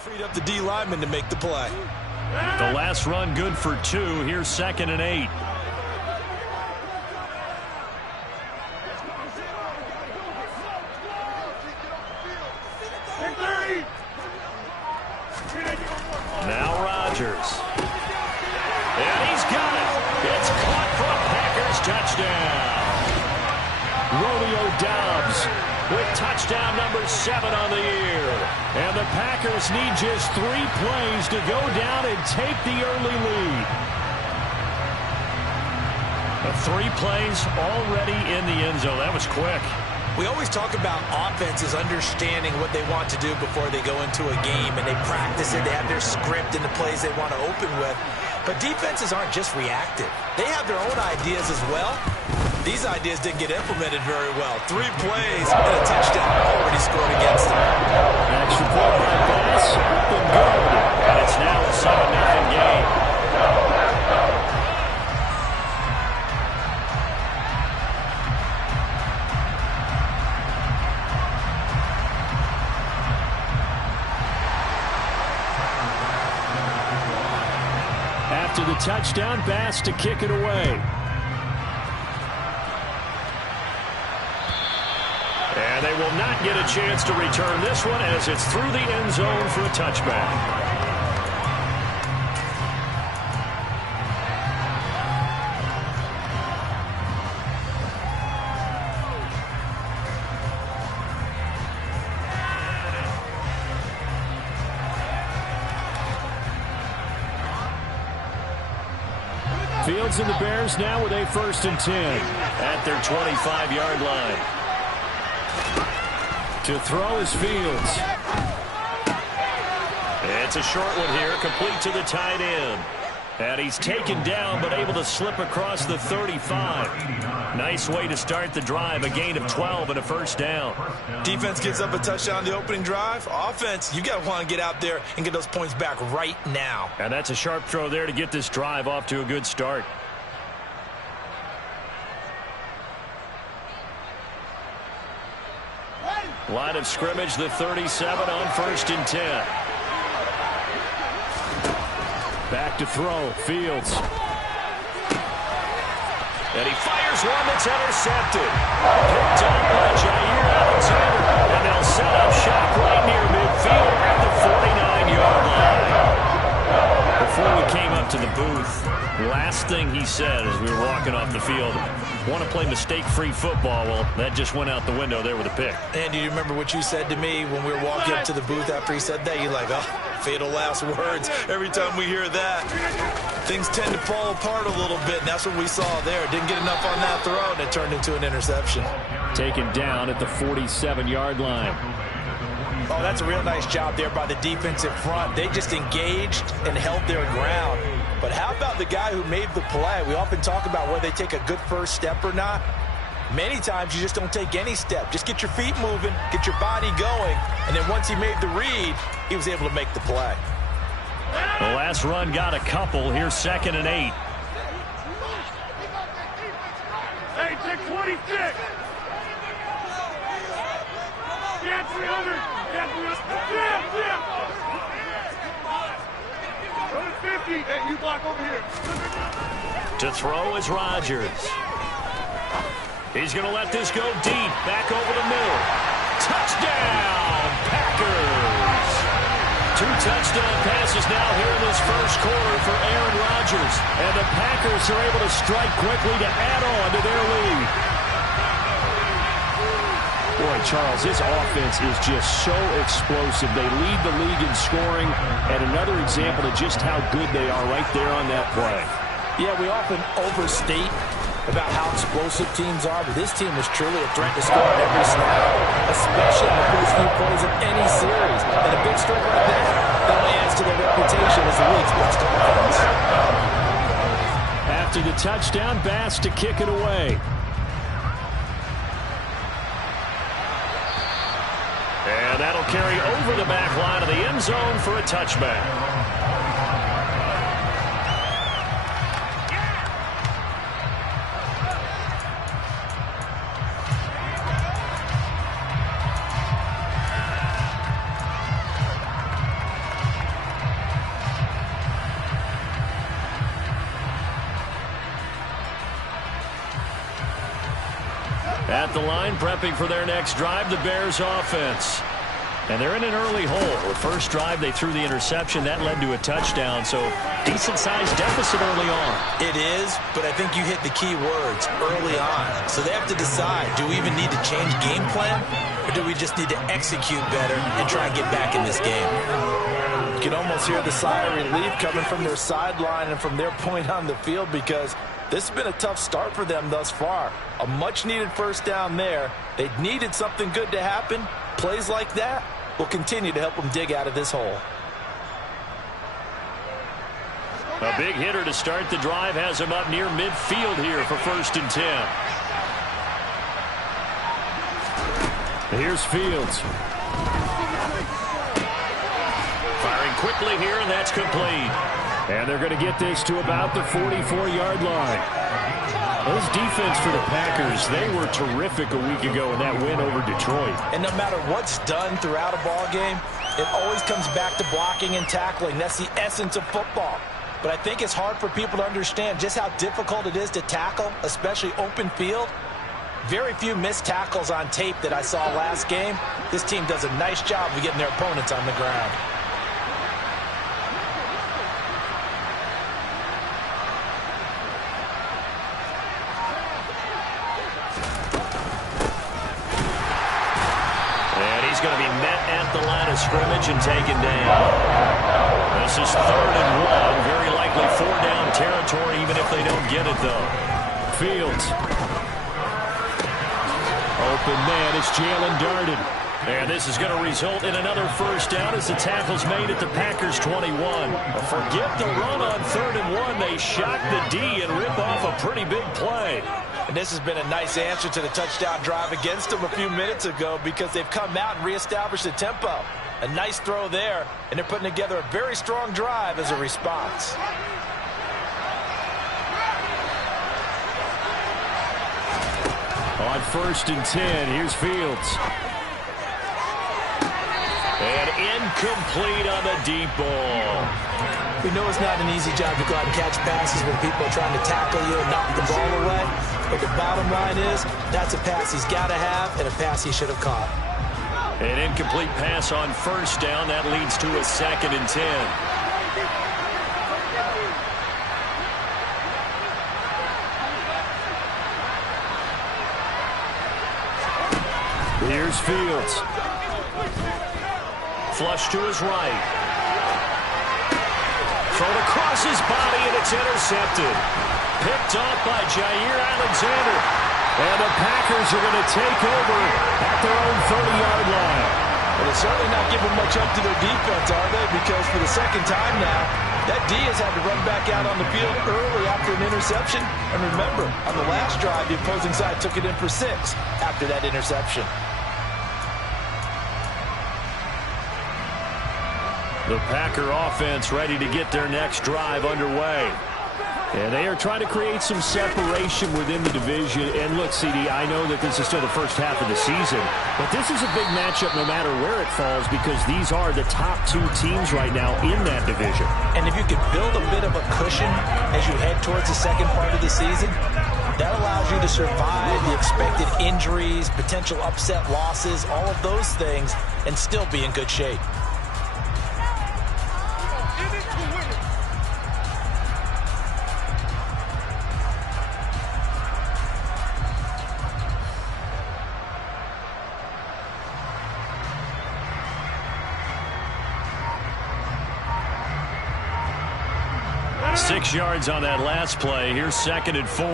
Freed up the D lineman to make the play. The last run good for 2. Here's 2nd and 8. Now Rodgers. And he's got it. It's caught for a Packers touchdown. Romeo Doubs with touchdown number 7 on the year. And the Packers need just 3 plays to go down and take the early lead. 3 plays already in the end zone. That was quick. We always talk about offenses understanding what they want to do before they go into a game, and they practice it. They have their script and the plays they want to open with. But defenses aren't just reactive. They have their own ideas as well. These ideas didn't get implemented very well. 3 plays and a touchdown already scored against them. Extra point by Bass, up and good. And it's now a 7-0 game. After the touchdown, Bass to kick it away. And they will not get a chance to return this one as it's through the end zone for a touchback. Fields and the Bears now with a 1st and 10 at their 25-yard line. To throw is Fields. It's a short one here, complete to the tight end. And he's taken down, but able to slip across the 35. Nice way to start the drive, a gain of 12 and a 1st down. Defense gives up a touchdown the opening drive. Offense, you got to want to get out there and get those points back right now. And that's a sharp throw there to get this drive off to a good start. Line of scrimmage, the 37 on 1st and 10. Back to throw, Fields. And he fires one that's intercepted. Picked up by Jair Alexander. And they'll set up shop right near midfield at the 49-yard line. Before we came up to the booth, last thing he said as we were walking off the field, want to play mistake-free football. Well, that just went out the window there with a pick. And do you remember what you said to me when we were walking up to the booth after he said that? You're like, oh, fatal last words. Every time we hear that, things tend to fall apart a little bit, and that's what we saw there. Didn't get enough on that throw, and it turned into an interception. Taken down at the 47-yard line. Oh, that's a real nice job there by the defensive front. They just engaged and held their ground. But how about the guy who made the play? We often talk about whether they take a good first step or not. Many times you just don't take any step. Just get your feet moving, get your body going, and then once he made the read, he was able to make the play. The last run got a couple. Here's 2nd and 8. Hey, take 26. Get 300. Get 50. Hey, you block over here. To throw is Rodgers. He's going to let this go deep. Back over the middle. Touchdown, Packers. 2 touchdown passes now here in this first quarter for Aaron Rodgers. And the Packers are able to strike quickly to add on to their lead. Boy, Charles, this offense is just so explosive. They lead the league in scoring, and another example of just how good they are right there on that play. Yeah, we often overstate about how explosive teams are, but this team was truly a threat to score at every snap, especially in the first few plays of any series. And a big streak like that only adds to their reputation as the league's best offense. After the touchdown, Bass to kick it away. And that'll carry over the back line of the end zone for a touchback. At the line, prepping for their next drive, the Bears offense. And they're in an early hole. The first drive, they threw the interception. That led to a touchdown, so decent-sized deficit early on. It is, but I think you hit the key words, early on. So they have to decide, do we even need to change game plan, or do we just need to execute better and try and get back in this game? You can almost hear the sigh of relief coming from their sideline and from their point on the field, because this has been a tough start for them thus far. A much-needed first down there. They needed something good to happen. Plays like that will continue to help them dig out of this hole. A big hitter to start the drive has him up near midfield here for 1st and 10. Here's Fields. Firing quickly here, and that's complete. And they're going to get this to about the 44-yard line. Those defense for the Packers, they were terrific a week ago in that win over Detroit. And no matter what's done throughout a ball game, it always comes back to blocking and tackling. That's the essence of football. But I think it's hard for people to understand just how difficult it is to tackle, especially open field. Very few missed tackles on tape that I saw last game. This team does a nice job of getting their opponents on the ground. Going to be met at the line of scrimmage and taken down. This is 3rd and 1. Very likely 4-down territory, even if they don't get it, though. Fields. Open man, it's Jalen Darden. And this is going to result in another first down as the tackle's made at the Packers' 21. Forget the run on 3rd and 1. They shock the D and rip off a pretty big play. And this has been a nice answer to the touchdown drive against them a few minutes ago, because they've come out and reestablished the tempo. A nice throw there, and they're putting together a very strong drive as a response. On 1st and 10, here's Fields. And incomplete on the deep ball. We know it's not an easy job to go out and catch passes when people are trying to tackle you and knock the ball away. But the bottom line is, that's a pass he's got to have and a pass he should have caught. An incomplete pass on 1st down. That leads to a 2nd and 10. Here's Fields. Flush to his right. Thrown across his body, and it's intercepted. Picked off by Jair Alexander. And the Packers are going to take over at their own 30-yard line. Well, they're certainly not giving much up to their defense, are they? Because for the second time now, that D has had to run back out on the field early after an interception. And remember, on the last drive, the opposing side took it in for 6 after that interception. The Packer offense ready to get their next drive underway. And they are trying to create some separation within the division. And look, CD, I know that this is still the first half of the season, but this is a big matchup no matter where it falls, because these are the top 2 teams right now in that division. And if you could build a bit of a cushion as you head towards the second part of the season, that allows you to survive the expected injuries, potential upset losses, all of those things, and still be in good shape. Six yards on that last play. Here's 2nd and 4.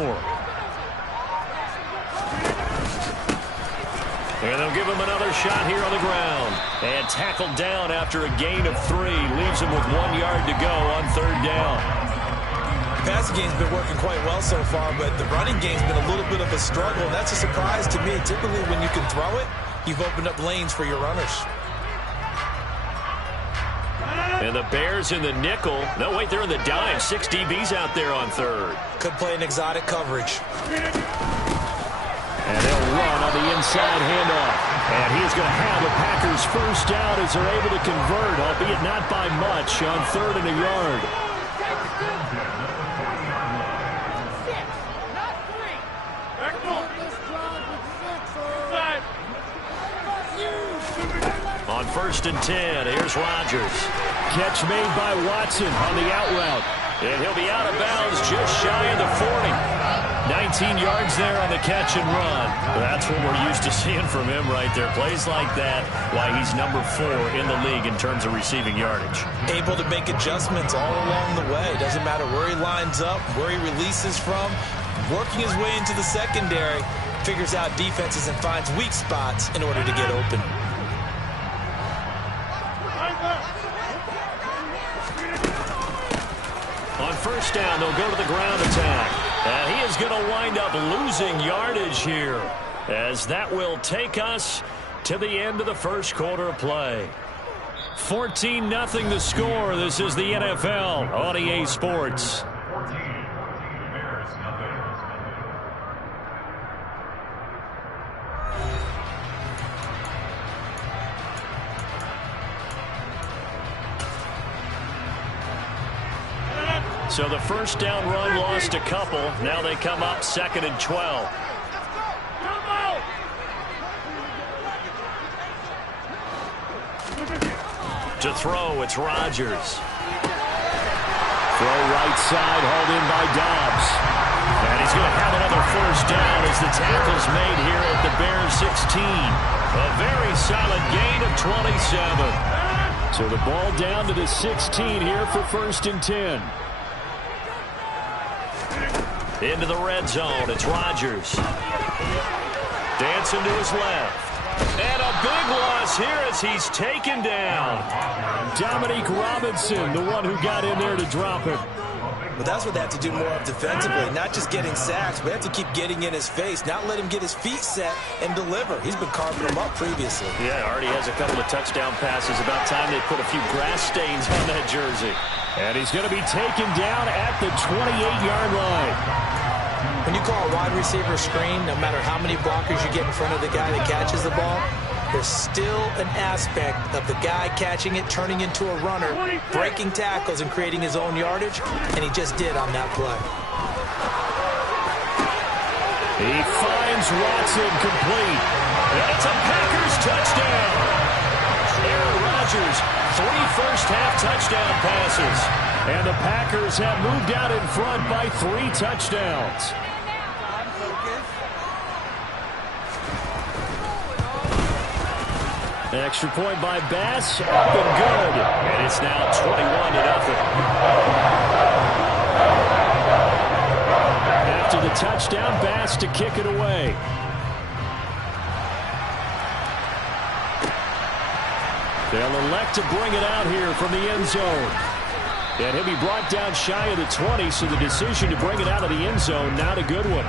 And they'll give him another shot here on the ground. And tackled down after a gain of 3. Leaves him with 1 yard to go on 3rd down. The passing game's been working quite well so far, but the running game's been a little bit of a struggle. And that's a surprise to me. Typically, when you can throw it, you've opened up lanes for your runners. And the Bears in the nickel. No, wait, they're in the dime. 6 DBs out there on 3rd. Could play an exotic coverage. And they'll run on the inside handoff. And he's going to have the Packers first down as they're able to convert, albeit not by much, on 3rd and a yard. 1st and 10. Here's Rodgers. Catch made by Watson on the out route. And he'll be out of bounds just shy of the 40. 19 yards there on the catch and run. That's what we're used to seeing from him right there. Plays like that, why he's number 4 in the league in terms of receiving yardage. Able to make adjustments all along the way. Doesn't matter where he lines up, where he releases from. Working his way into the secondary, figures out defenses and finds weak spots in order to get open. On 1st down, they'll go to the ground attack. And he is going to wind up losing yardage here, as that will take us to the end of the 1st quarter of play. 14-0 the score. This is the NFL on EA Sports. So the 1st down run lost a couple. Now they come up 2nd and 12. To throw, it's Rodgers. Throw right side, hauled in by Dobbs. And he's going to have another 1st down as the tackle's made here at the Bears 16. A very solid gain of 27. So the ball down to the 16 here for 1st and 10. Into the red zone, it's Rodgers. Dancing to his left. And a big loss here as he's taken down. Dominique Robinson, the one who got in there to drop him. But that's what they have to do more of defensively. Not just getting sacks, but they have to keep getting in his face. Not let him get his feet set and deliver. He's been carving them up previously. Yeah, already has a couple of touchdown passes. About time they put a few grass stains on that jersey. And he's going to be taken down at the 28-yard line. When you call a wide receiver screen, no matter how many blockers you get in front of the guy that catches the ball, there's still an aspect of the guy catching it, turning into a runner, breaking tackles and creating his own yardage, and he just did on that play. He finds Watson complete. And it's a Packers touchdown. Aaron Rodgers, 3 first-half touchdown passes. And the Packers have moved out in front by 3 touchdowns. Extra point by Bass, up and good. And it's now 21-0. After the touchdown, Bass to kick it away. They'll elect to bring it out here from the end zone. And he'll be brought down shy of the 20, so the decision to bring it out of the end zone, not a good one.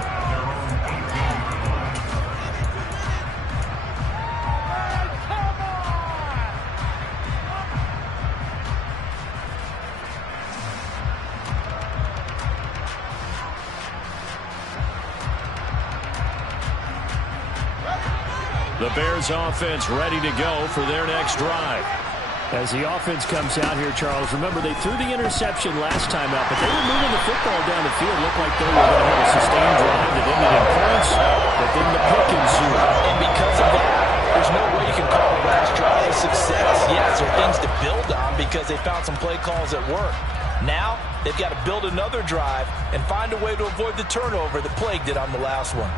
The Bears offense ready to go for their next drive. As the offense comes out here, Charles, remember they threw the interception last time out, but they were moving the football down the field. Looked like they were going to have a sustained drive that ended in points, but then the pick ensued. And because of that, there's no way you can call the last drive a success. Yes, there are things to build on because they found some play calls that work. Now, they've got to build another drive and find a way to avoid the turnover that plagued it on the last one.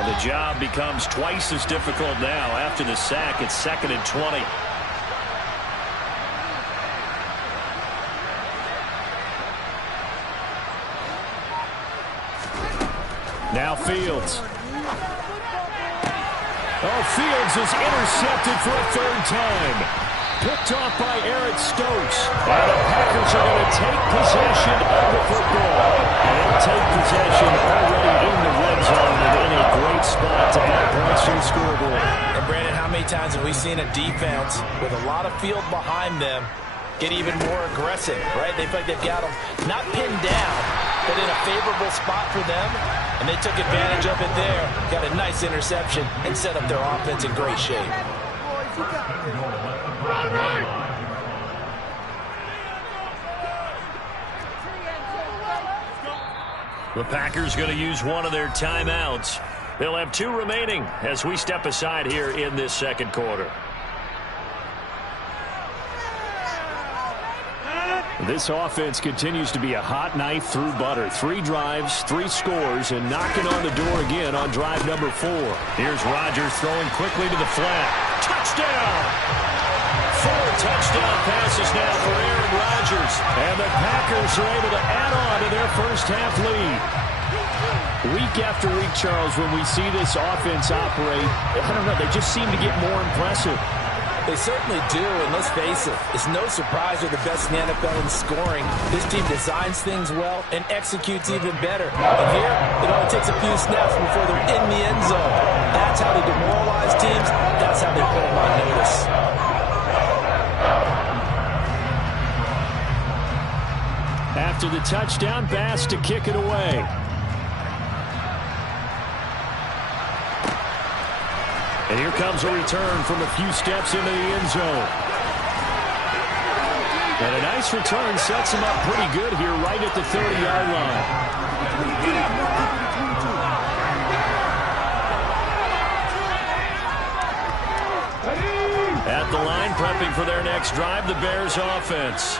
And the job becomes twice as difficult now. After the sack, it's 2nd and 20. Now Fields. Oh, Fields is intercepted for a 3rd time. Picked off by Eric Stokes. And the Packers are going to take possession of the football. And they'll take possession already in the red zone and in a great spot to add points to the scoreboard. And Brandon, how many times have we seen a defense with a lot of field behind them get even more aggressive, right? They feel like they've got them not pinned down, but in a favorable spot for them. And they took advantage of it there. Got a nice interception and set up their offense in great shape. The Packers going to use one of their timeouts. They'll have 2 remaining as we step aside here in this second quarter. This offense continues to be a hot knife through butter. 3 drives, 3 scores, and knocking on the door again on drive number 4. Here's Rodgers throwing quickly to the flat. Touchdown! 4 touchdown passes now for Aaron Rodgers. And the Packers are able to add on to their first half lead. Week after week, Charles, when we see this offense operate, I don't know, they just seem to get more impressive. They certainly do, and let's face it, it's no surprise they're the best in the NFL in scoring. This team designs things well and executes even better. And here, it only takes a few snaps before they're in the end zone. That's how they demoralize teams. That's how they put them on notice. After the touchdown, Bass to kick it away. And here comes a return from a few steps into the end zone. And a nice return sets him up pretty good here right at the 30-yard line. At the line, prepping for their next drive, the Bears offense.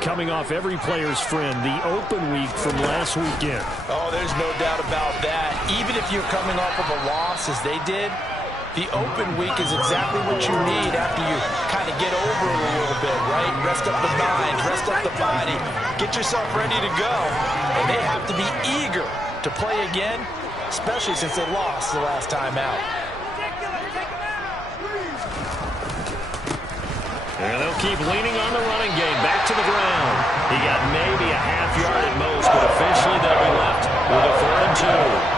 Coming off every player's friend, the open week from last weekend. Oh, there's no doubt about that. Even if you're coming off of a loss as they did, the open week is exactly what you need after you kind of get over it a little bit, right? Rest up the mind, rest up the body, get yourself ready to go. And they have to be eager to play again, especially since they lost the last time out. And they'll keep leaning on the running game. Back to the ground. He got maybe a half yard at most, but officially they'll be left with a 4 and 2.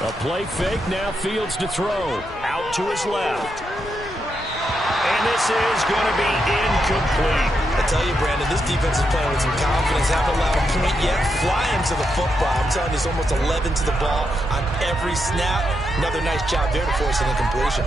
A play fake, now Fields to throw. Out to his left. And this is going to be incomplete. I tell you, Brandon, this defense is playing with some confidence. Haven't allowed a point yet. Flying to the football. I'm telling you, it's almost 11 to the ball on every snap. Another nice job there to force an incompletion.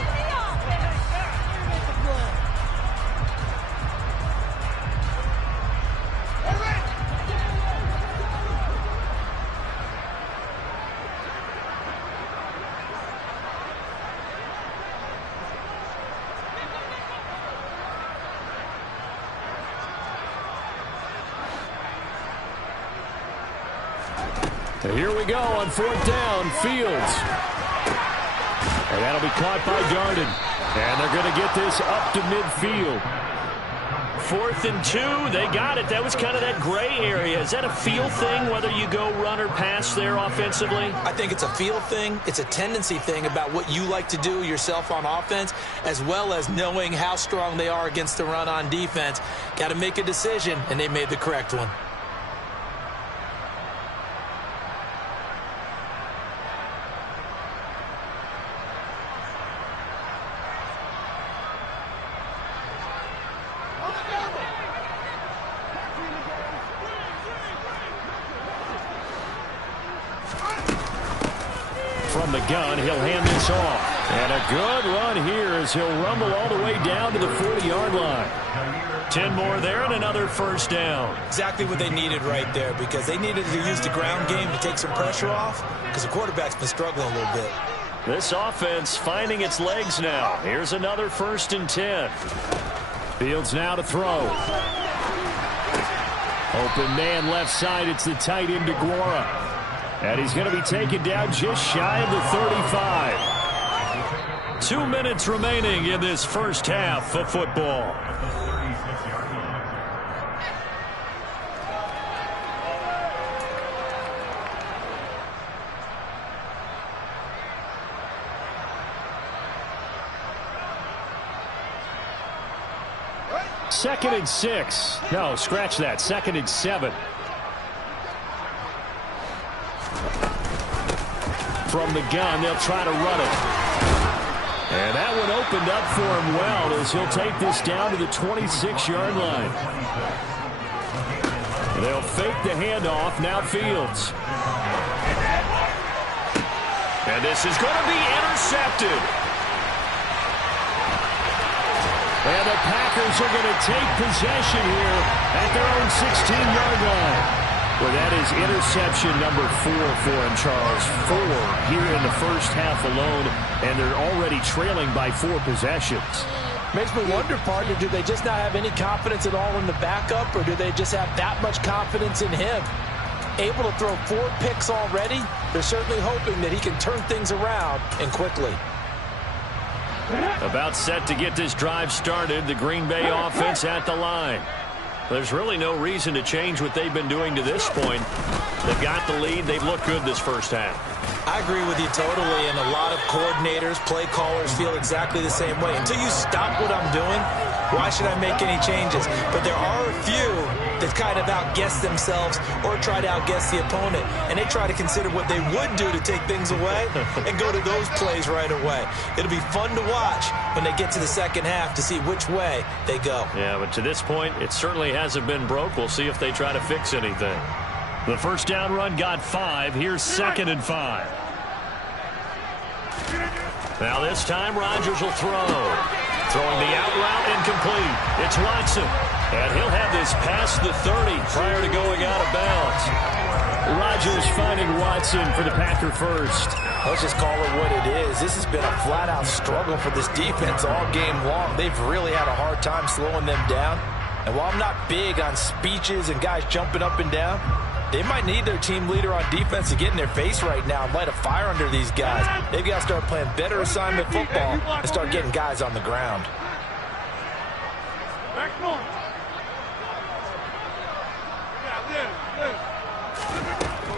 Here we go on 4th down, Fields. And that'll be caught by Darden. And they're going to get this up to midfield. 4th and 2, they got it. That was kind of that gray area. Is that a feel thing, whether you go run or pass there offensively? I think it's a feel thing. It's a tendency thing about what you like to do yourself on offense, as well as knowing how strong they are against the run on defense. Got to make a decision, and they made the correct one. From the gun, he'll hand this off. And a good run here as he'll rumble all the way down to the 40-yard line. 10 more there and another first down. Exactly what they needed right there, because they needed to use the ground game to take some pressure off, because the quarterback's been struggling a little bit. This offense finding its legs now. Here's another 1st and 10. Fields now to throw. Open man left side. It's the tight end DeGuara. And he's going to be taken down just shy of the 35. 2 minutes remaining in this first half of football. Second and 6. No, scratch that. 2nd and 7. From the gun, they'll try to run it. And that one opened up for him well as he'll take this down to the 26-yard line. They'll fake the handoff. Now Fields. And this is going to be intercepted. And the Packers are going to take possession here at their own 16-yard line. Well, that is interception number 4 for him, Charles. 4 here in the first half alone, and they're already trailing by 4 possessions. Makes me wonder, partner, do they just not have any confidence at all in the backup, or do they just have that much confidence in him? Able to throw 4 picks already, they're certainly hoping that he can turn things around and quickly. About set to get this drive started, the Green Bay offense at the line. There's really no reason to change what they've been doing to this point. They've got the lead. They've looked good this first half. I agree with you totally, and a lot of coordinators, play callers feel exactly the same way. Until you stop what I'm doing, why should I make any changes? But there are a few that kind of outguess themselves or try to outguess the opponent, and they try to consider what they would do to take things away and go to those plays right away. It'll be fun to watch when they get to the second half to see which way they go. Yeah, but to this point, it certainly hasn't been broke. We'll see if they try to fix anything. The first down run got 5. Here's 2nd and 5. Now this time, Rodgers will throw. Throwing the out route incomplete. It's Watson. And he'll have this past the 30 prior to going out of bounds. Rodgers finding Watson for the Packer first. Let's just call it what it is. This has been a flat-out struggle for this defense all game long. They've really had a hard time slowing them down. And while I'm not big on speeches and guys jumping up and down, they might need their team leader on defense to get in their face right now and light a fire under these guys. They've got to start playing better assignment football and start getting guys on the ground.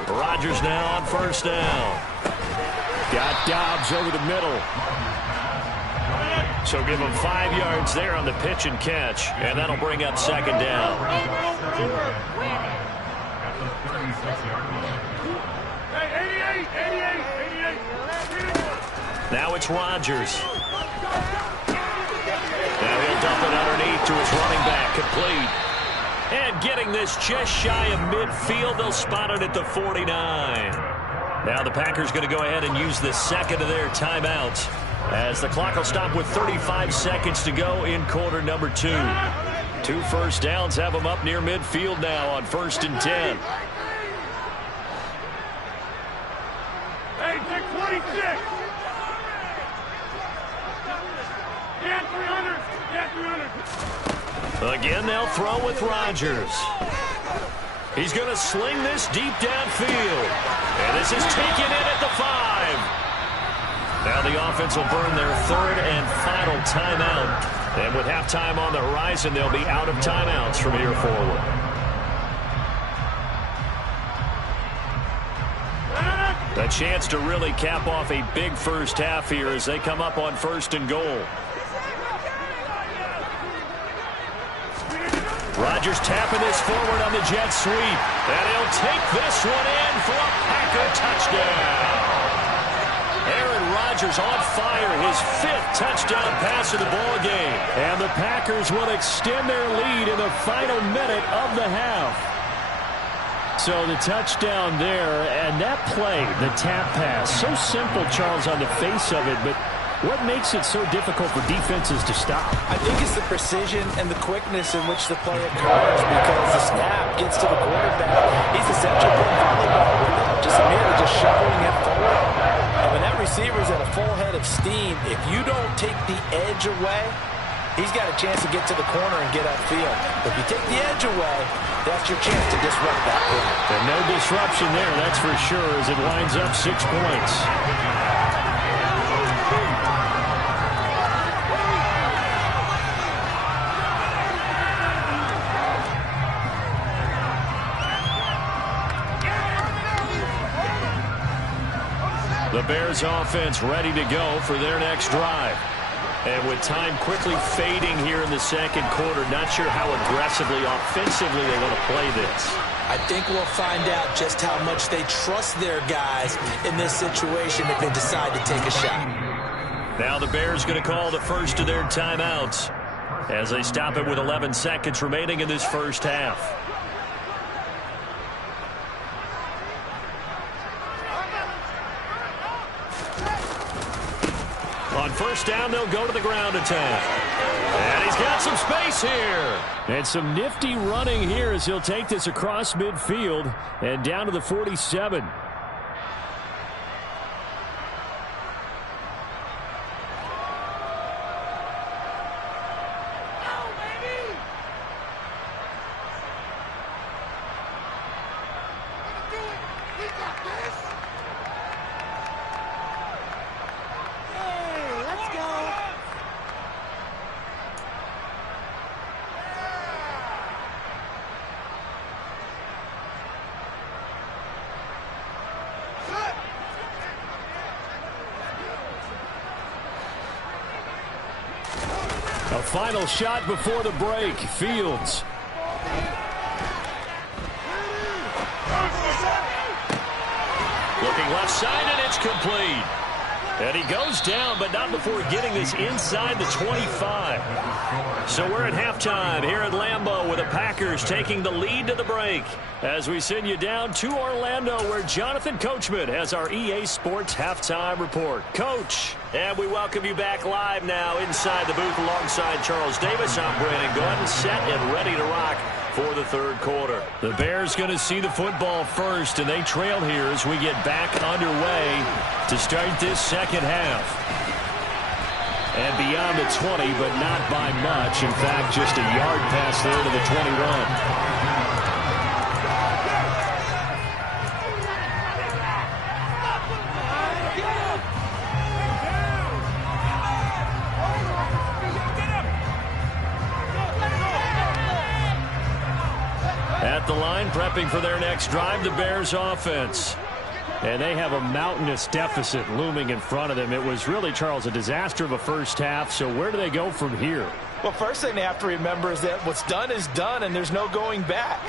Rodgers now on first down. Got Dobbs over the middle. So give him 5 yards there on the pitch and catch, and that'll bring up 2nd down. Now it's Rodgers. Now he'll dump it underneath to his running back, complete. And getting this just shy of midfield, they'll spot it at the 49. Now the Packers going to go ahead and use the second of their timeouts, as the clock will stop with 35 seconds to go in quarter number 2. 2 first downs have them up near midfield now on 1st and 10. Hey, take 26. Get 300. Get 300. Again, they'll throw with Rodgers. He's going to sling this deep downfield. And this is taken in at the 5. Now the offense will burn their 3rd and final timeout. And with halftime on the horizon, they'll be out of timeouts from here forward. A chance to really cap off a big first half here as they come up on 1st and goal. Rodgers tapping this forward on the jet sweep. And he'll take this one in for a Packer touchdown. Aaron Rodgers on fire, his 5th touchdown pass of the ball game. And the Packers will extend their lead in the final minute of the half. So the touchdown there, and that play, the tap pass, so simple, Charles, on the face of it, but what makes it so difficult for defenses to stop? I think it's the precision and the quickness in which the play occurs, because the snap gets to the quarterback. He's essentially playing volleyball with it, just merely just shoveling it forward. And when that receiver's at a full head of steam, if you don't take the edge away, he's got a chance to get to the corner and get upfield. If you take the edge away, that's your chance to disrupt that play. And no disruption there, that's for sure, as it winds up 6 points. The Bears offense ready to go for their next drive. And with time quickly fading here in the second quarter, not sure how aggressively, offensively they want to play this. I think we'll find out just how much they trust their guys in this situation if they decide to take a shot. Now the Bears going to call the first of their timeouts as they stop it with 11 seconds remaining in this first half. On first down, they'll go to the ground attack. And he's got some space here. And some nifty running here as he'll take this across midfield and down to the 47. A final shot before the break. Fields. Looking left side, and it's complete. And he goes down, but not before getting this inside the 25. So we're at halftime here at Lambeau with the Packers taking the lead to the break. As we send you down to Orlando where Jonathan Coachman has our EA Sports halftime report. Coach, and we welcome you back live now inside the booth alongside Charles Davis. I'm Brandon Gordon, set and ready to rock for the third quarter. The Bears going to see the football first, and they trail here as we get back underway to start this second half. And beyond the 20, but not by much. In fact, just a yard pass there to the 21. At the line, prepping for their next drive, the Bears offense. And they have a mountainous deficit looming in front of them. It was really, Charles, a disaster of a first half. So where do they go from here? Well, first thing they have to remember is that what's done is done, and there's no going back.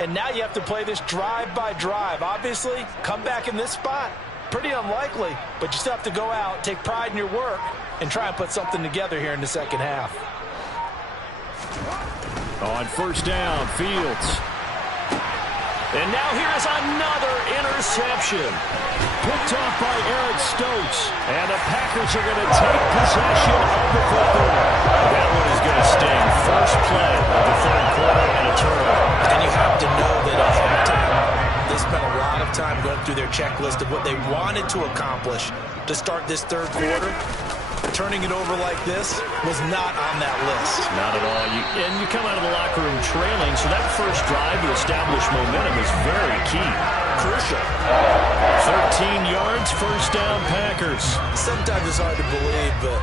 And now you have to play this drive by drive. Obviously, come back in this spot, pretty unlikely. But you still have to go out, take pride in your work, and try and put something together here in the second half. On first down, Fields. And now here is another interception. Picked off by Eric Stokes. And the Packers are going to take possession of the football. That one is going to sting. First play of the third quarter and a turnover. And you have to know that at halftime, they spent a lot of time going through their checklist of what they wanted to accomplish to start this third quarter. Turning it over like this was not on that list. Not at all. And you come out of the locker room trailing, so that first drive to establish momentum is very key. Crucial. 13 yards, first down, Packers. Sometimes it's hard to believe, but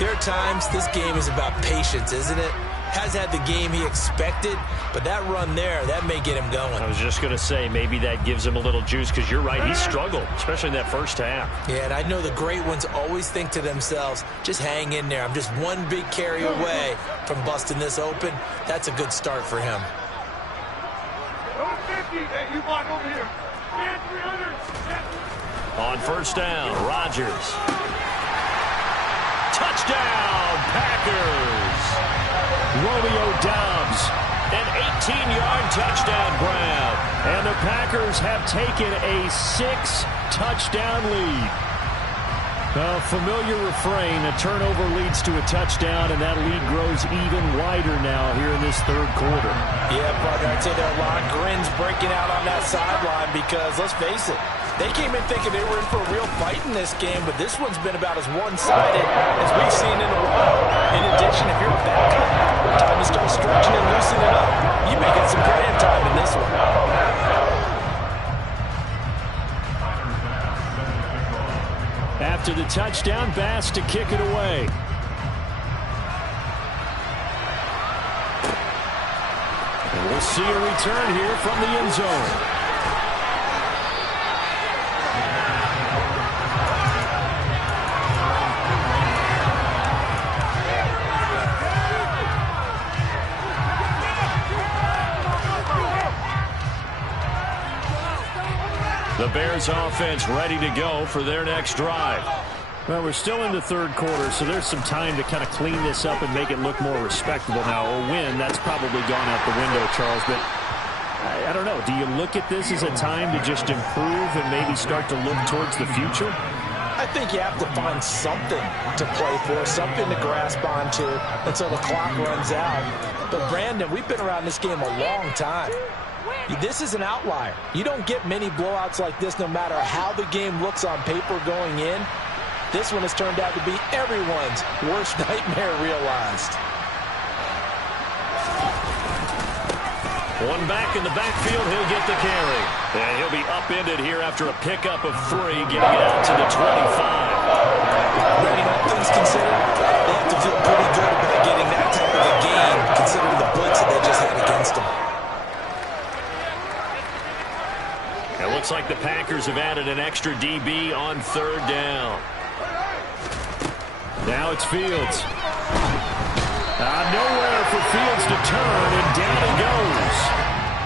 there are times this game is about patience, isn't it? Has had the game he expected, but that run there, that may get him going. I was just going to say, maybe that gives him a little juice, because you're right, he struggled, especially in that first half. Yeah, and I know the great ones always think to themselves, just hang in there. I'm just one big carry away from busting this open. That's a good start for him. 50, hey, you block over here. Man, 300. On first down, Rodgers. Touchdown, Packers. Romeo Doubs. An 18-yard touchdown grab. And the Packers have taken a 6-touchdown lead. A familiar refrain, a turnover leads to a touchdown, and that lead grows even wider now here in this third quarter. Yeah, brother, I'd say there are a lot of grins breaking out on that sideline because, let's face it, they came in thinking they were in for a real fight in this game, but this one's been about as one-sided as we've seen in a while. In addition, if you're a backup, time to start stretching and loosening up. You may get some playing time in this one. After the touchdown, Bass to kick it away. And we'll see a return here from the end zone. The Bears offense ready to go for their next drive. Well, we're still in the third quarter, so there's some time to kind of clean this up and make it look more respectable. Now, a win, that's probably gone out the window, Charles, but I don't know. Do you look at this as a time to just improve and maybe start to look towards the future? I I think you have to find something to play for, something to grasp onto until the clock runs out. But, Brandon, we've been around this game a long time. This is an outlier. You don't get many blowouts like this no matter how the game looks on paper going in. This one has turned out to be everyone's worst nightmare realized. One back in the backfield, he'll get the carry. And he'll be upended here after a pickup of 3, getting it out to the 25. Ready, all things considered, they have to feel pretty good about getting that type of a game, considering the blitz that they just had against them. It looks like the Packers have added an extra DB on 3rd down. Now it's Fields. Nowhere for Fields to turn, and down he goes.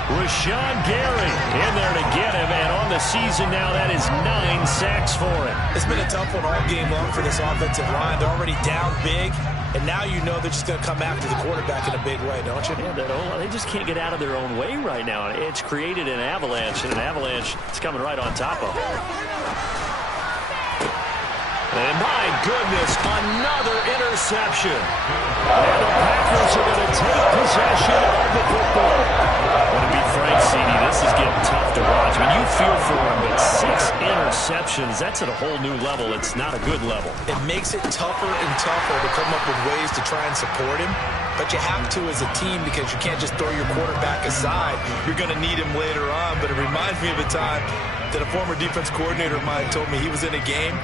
Rashawn Gary in there to get him, and on the season now, that is 9 sacks for him. It's been a tough one all game long for this offensive line. They're already down big, and now you know they're just going to come after the quarterback in a big way, don't you? Yeah, they just can't get out of their own way right now. It's created an avalanche, and an avalanche is coming right on top of them. And my goodness, another interception. And the Packers are going to take possession of the football. Well, to be frank, CD, this is getting tough to watch. I mean, you feel for him, but 6 interceptions, that's at a whole new level. It's not a good level. It makes it tougher and tougher to come up with ways to try and support him. But you have to as a team because you can't just throw your quarterback aside. You're going to need him later on. But it reminds me of a time that a former defense coordinator of mine told me he was in a game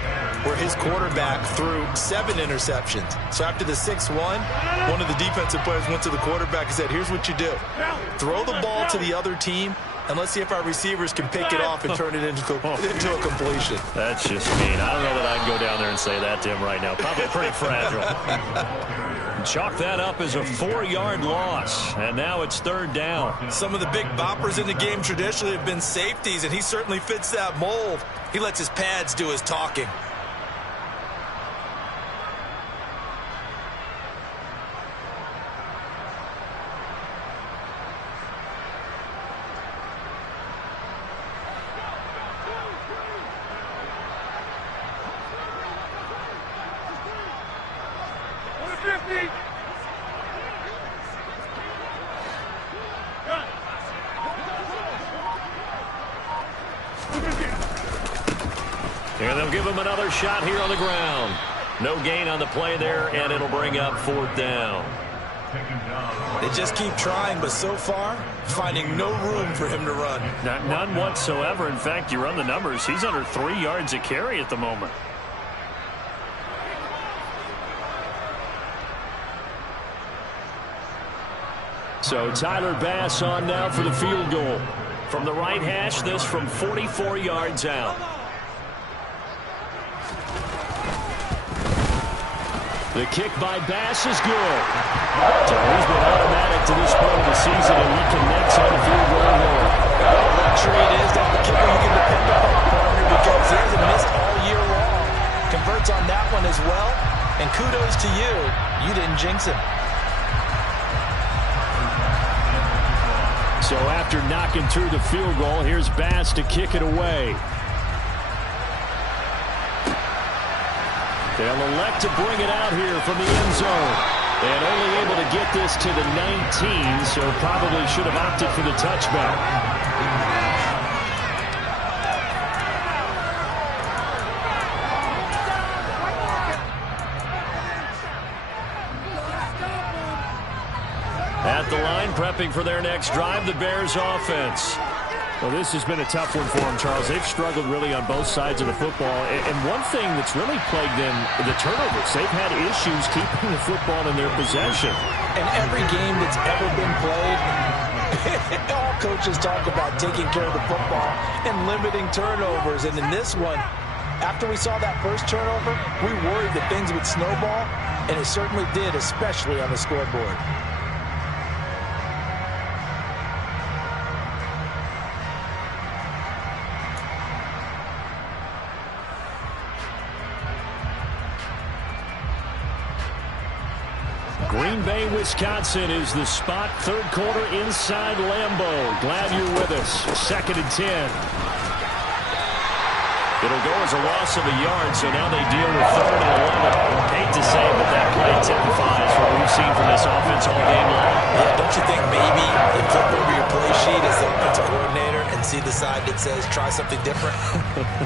where his quarterback threw 7 interceptions. So after the 6th one of the defensive players went to the quarterback and said, here's what you do. Throw the ball to the other team, and let's see if our receivers can pick it off and turn it into a completion. That's just mean. I don't know that I can go down there and say that to him right now. Probably pretty fragile. Chalk that up as a 4-yard loss, and now it's 3rd down. Some of the big boppers in the game traditionally have been safeties, and he certainly fits that mold. He lets his pads do his talking. And they'll give him another shot here on the ground. No gain on the play there, and it'll bring up 4th down. They just keep trying, but so far, finding no room for him to run. None whatsoever. In fact, you run the numbers. He's under 3 yards a carry at the moment. So Tyler Bass on now for the field goal. From the right hash, this from 44 yards out. The kick by Bass is good. So he's been automatic to this point of the season, and he connects on the field goal here. Luxury it is to have a kicker you can depend on, partner, because he hasn't missed all year long. Converts on that one as well, and kudos to you. You didn't jinx him. So after knocking through the field goal, here's Bass to kick it away. They'll elect to bring it out here from the end zone. And only able to get this to the 19, so probably should have opted for the touchback. At the line, prepping for their next drive, the Bears offense. Well, this has been a tough one for them, Charles. They've struggled really on both sides of the football. And one thing that's really plagued them, the turnovers. They've had issues keeping the football in their possession. And every game that's ever been played, all coaches talk about taking care of the football and limiting turnovers. And in this one, after we saw that first turnover, we worried that things would snowball, and it certainly did, especially on the scoreboard. Green Bay, Wisconsin is the spot. 3rd quarter inside Lambeau. Glad you're with us. 2nd and 10. It'll go as a loss of a yard, so now they deal with 3rd and 11. Hate to say it, but that play typifies what we've seen from this offense all game long. Yeah, don't you think maybe you flip over your play sheet as the offensive coordinator and see the side that says try something different?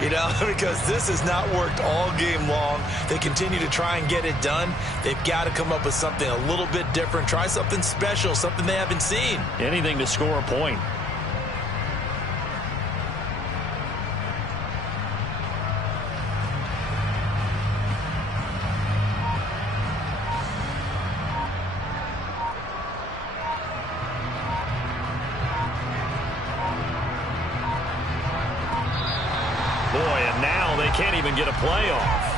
You know, because this has not worked all game long. They continue to try and get it done. They've got to come up with something a little bit different. Try something special, something they haven't seen. Anything to score a point. Boy, and now they can't even get a play off.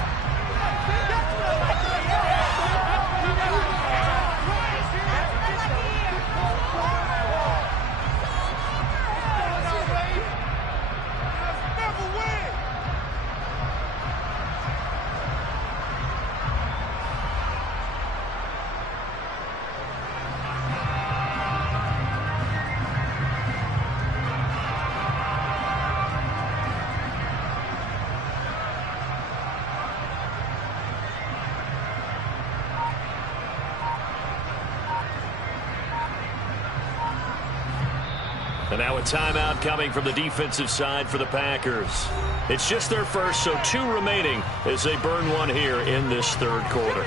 And now a timeout coming from the defensive side for the Packers. It's just their first, so 2 remaining as they burn one here in this 3rd quarter.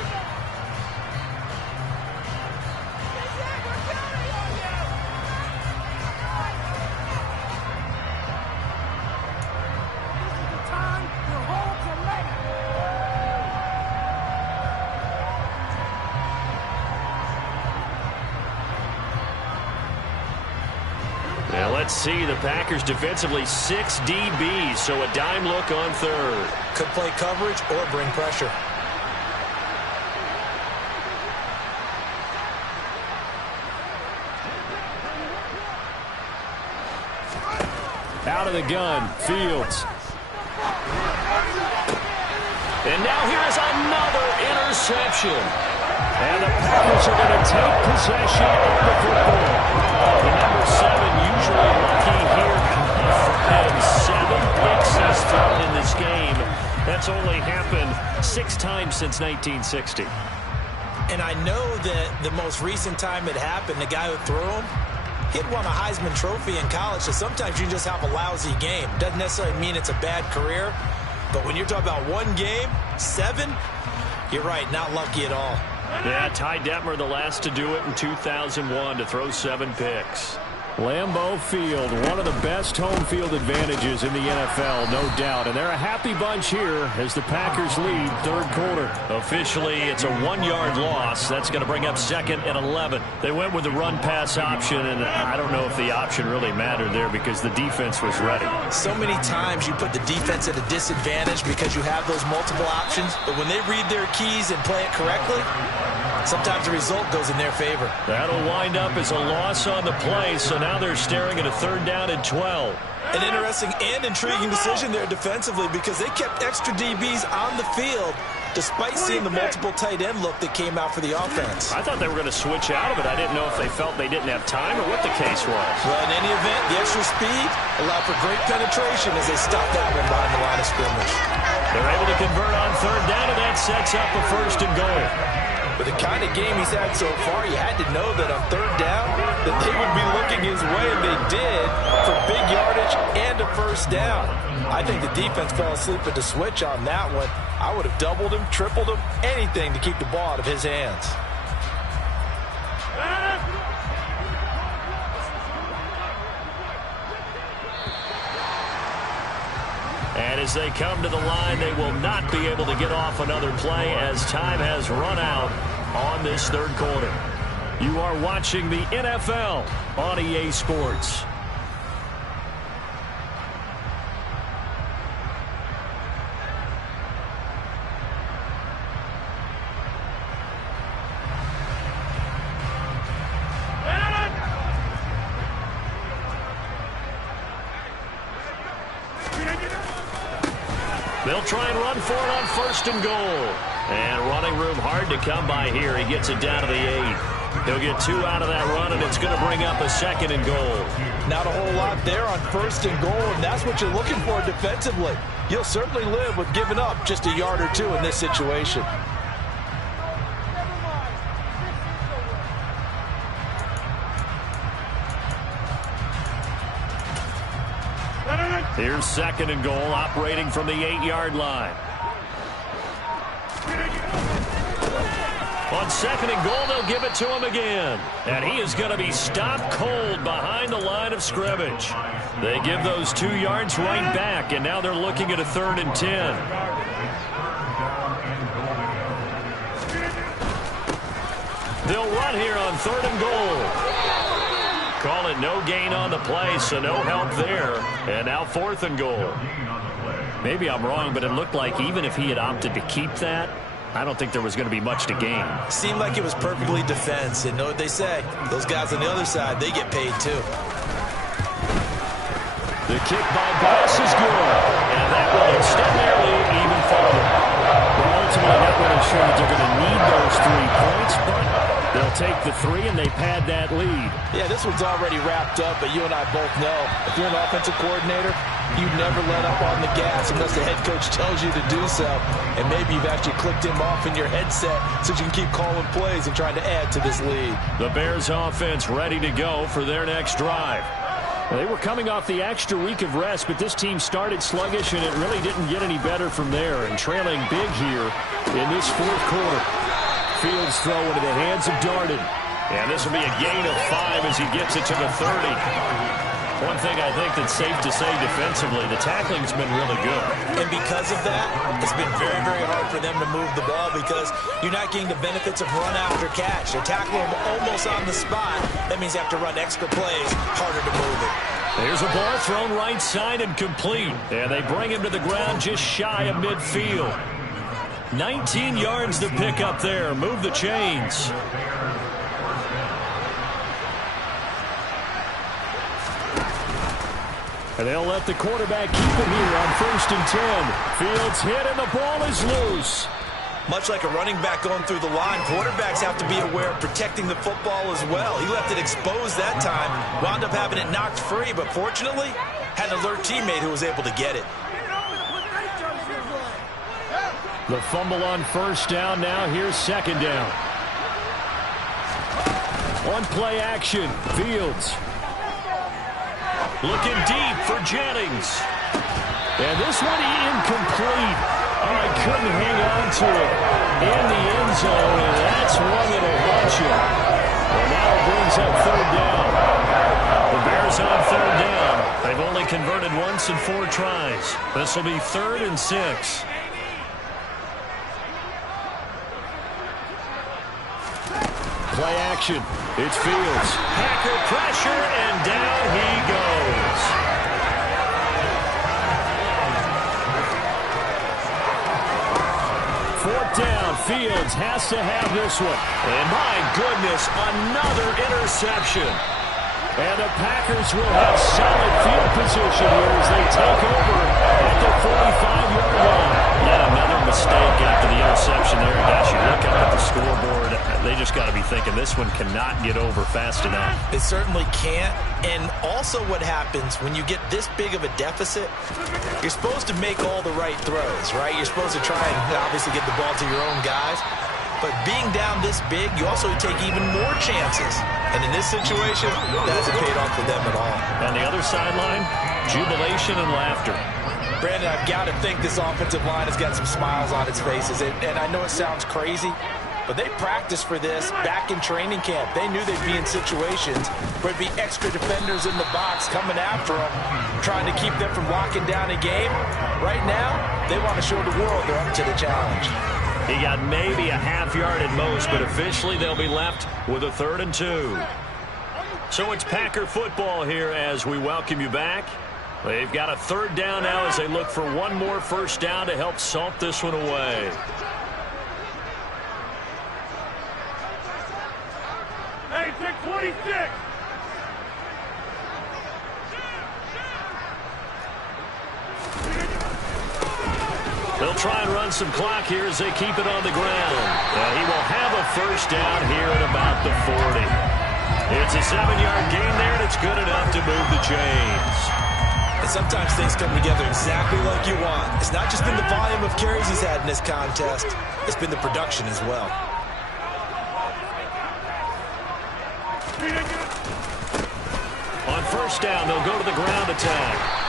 Now let's see, the Packers defensively 6 DBs, so a dime look on 3rd. Could play coverage or bring pressure. Out of the gun, Fields. And now here is another interception. And the Packers are going to take possession of the football. The number 7 usually lucky here. And 7 Pic6 thrown in this game. That's only happened 6 times since 1960. And I know that the most recent time it happened, the guy who threw him, he'd won a Heisman Trophy in college, so sometimes you just have a lousy game. Doesn't necessarily mean it's a bad career, but when you're talking about 1 game, 7, you're right, not lucky at all. Yeah, Ty Detmer the last to do it in 2001 to throw 7 picks. Lambeau Field, one of the best home field advantages in the NFL, no doubt. And they're a happy bunch here as the Packers lead 3rd quarter. Officially, it's a 1-yard loss. That's going to bring up 2nd and 11. They went with the run-pass option, and I don't know if the option really mattered there because the defense was ready. So many times you put the defense at a disadvantage because you have those multiple options, but when they read their keys and play it correctly, sometimes the result goes in their favor. That'll wind up as a loss on the play, so now they're staring at a 3rd down and 12. An interesting and intriguing decision there defensively because they kept extra DBs on the field despite seeing the multiple tight end look that came out for the offense. I thought they were going to switch out of it. I didn't know if they felt they didn't have time or what the case was. Well, in any event, the extra speed allowed for great penetration as they stopped that one behind the line of scrimmage. They're able to convert on 3rd down, and that sets up a 1st and goal. With the kind of game he's had so far, you had to know that on 3rd down that they would be looking his way, and they did for big yardage and a 1st down. I think the defense fell asleep at the switch on that one. I would have doubled him, tripled him, anything to keep the ball out of his hands. And as they come to the line, they will not be able to get off another play as time has run out on this 3rd quarter. You are watching the NFL on EA Sports. They'll try and run for it on 1st and goal. And running room hard to come by here. He gets it down to the 8. He'll get 2 out of that run, and it's going to bring up a 2nd and goal. Not a whole lot there on 1st and goal, and that's what you're looking for defensively. You'll certainly live with giving up just a yard or 2 in this situation. Here's 2nd and goal, operating from the 8-yard line. On 2nd and goal, they'll give it to him again. And he is going to be stopped cold behind the line of scrimmage. They give those 2 yards right back, and now they're looking at a 3rd and 10. They'll run here on 3rd and goal. Call it no gain on the play, so no help there. And now 4th and goal. Maybe I'm wrong, but it looked like even if he had opted to keep that, I don't think there was going to be much to gain. Seemed like it was perfectly defense. And know what they say? Those guys on the other side, they get paid too. The kick by Bass is good. And that will extend their lead even further. Well, ultimately, not really sure that they're going to need those 3 points, but they'll take the 3 and they pad that lead. Yeah, this one's already wrapped up, but you and I both know if you're an offensive coordinator, you never let up on the gas unless the head coach tells you to do so. And maybe you've actually clicked him off in your headset so you can keep calling plays and trying to add to this lead. The Bears offense ready to go for their next drive. They were coming off the extra week of rest, but this team started sluggish, and it really didn't get any better from there. And trailing big here in this 4th quarter. Fields throw into the hands of Darden. And this will be a gain of 5 as he gets it to the 30. One thing I think that's safe to say defensively, the tackling's been really good. And because of that, it's been very, very hard for them to move the ball because you're not getting the benefits of run after catch. They're tackling them almost on the spot. That means they have to run extra plays, harder to move it. There's a ball thrown right side and complete. And they bring him to the ground just shy of midfield. 19 yards to pick up there. Move the chains. And they'll let the quarterback keep it here on 1st and 10. Fields hit and the ball is loose. Much like a running back going through the line, quarterbacks have to be aware of protecting the football as well. He left it exposed that time, wound up having it knocked free, but fortunately had an alert teammate who was able to get it. The fumble on 1st down. Now here's 2nd down. On play action, Fields. Looking deep for Jennings. And this one incomplete. Oh, I couldn't hang on to it in the end zone, and that's one that'll haunt you. And now it brings up 3rd down. The Bears on 3rd down. They've only converted once in 4 tries. This will be 3rd and 6. Play action. It's Fields. Packer pressure, and down he goes. Fourth down. Fields has to have this one. And my goodness, another interception. And the Packers will have solid field position here as they take over at the 45-yard line. Yet another mistake after the interception there. Guys, you look up at the scoreboard, they just got to be thinking this one cannot get over fast enough. It certainly can't. And also what happens when you get this big of a deficit, you're supposed to make all the right throws, right? You're supposed to try and obviously get the ball to your own guys. But being down this big, you also take even more chances. And in this situation, that hasn't paid off for them at all. On the other sideline, jubilation and laughter. Brandon, I've got to think this offensive line has got some smiles on its faces. And I know it sounds crazy, but they practiced for this back in training camp. They knew they'd be in situations where it'd be extra defenders in the box coming after them, trying to keep them from locking down a game. Right now, they want to show the world they're up to the challenge. He got maybe a half yard at most, but officially they'll be left with a 3rd and 2. So it's Packer football here as we welcome you back. They've got a 3rd down now as they look for one more first down to help salt this one away. Hey, pick 26. They'll try and run some clock here as they keep it on the ground. And he will have a first down here at about the 40. 7-yard gain there, and it's good enough to move the chains. And sometimes things come together exactly like you want. It's not just been the volume of carries he's had in this contest. It's been the production as well. On first down, they'll go to the ground attack.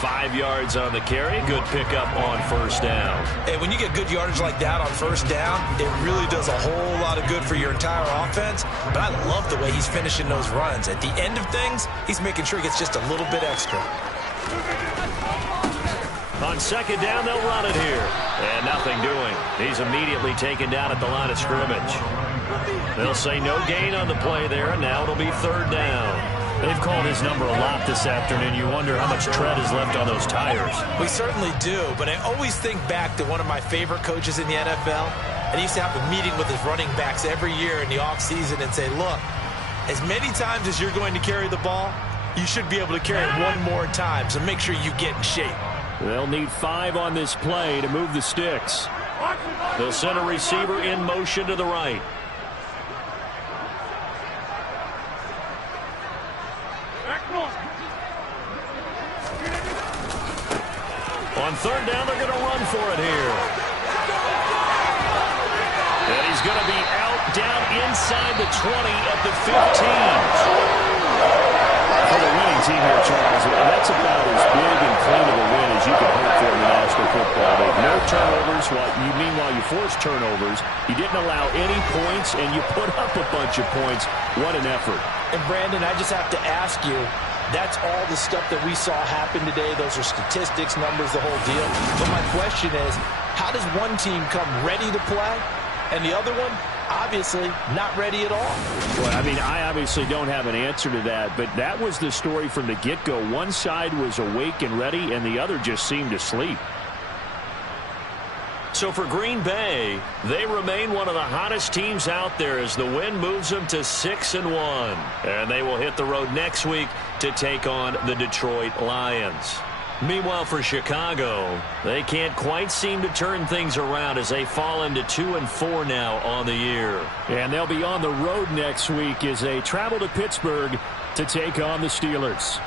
5 yards on the carry. Good pickup on first down. And when you get good yardage like that on first down, it really does a whole lot of good for your entire offense. But I love the way he's finishing those runs. At the end of things, he's making sure he gets just a little bit extra. On second down, they'll run it here. And nothing doing. He's immediately taken down at the line of scrimmage. They'll say no gain on the play there, and now it'll be third down. They've called his number a lot this afternoon. You wonder how much tread is left on those tires. We certainly do, but I always think back to one of my favorite coaches in the NFL. And he used to have a meeting with his running backs every year in the offseason and say, look, as many times as you're going to carry the ball, you should be able to carry it one more time, so make sure you get in shape. They'll need 5 on this play to move the sticks. They'll send a receiver in motion to the right. On third down, they're going to run for it here. And he's going to be out down inside the 20 at the 15. For the winning team here, Charles, that's about as big and clean of a win as you can hope for in the National Football League. No turnovers. Meanwhile, you forced turnovers. You didn't allow any points, and you put up a bunch of points. What an effort. And, Brandon, I just have to ask you, that's all the stuff that we saw happen today. Those are statistics, numbers, the whole deal. But my question is, how does one team come ready to play and the other one, obviously, not ready at all? Well, I mean, I obviously don't have an answer to that, but that was the story from the get-go. One side was awake and ready, and the other just seemed to sleep. So for Green Bay, they remain one of the hottest teams out there as the win moves them to 6-1. And they will hit the road next week to take on the Detroit Lions. Meanwhile, for Chicago, they can't quite seem to turn things around as they fall into 2-4 now on the year. And they'll be on the road next week as they travel to Pittsburgh to take on the Steelers.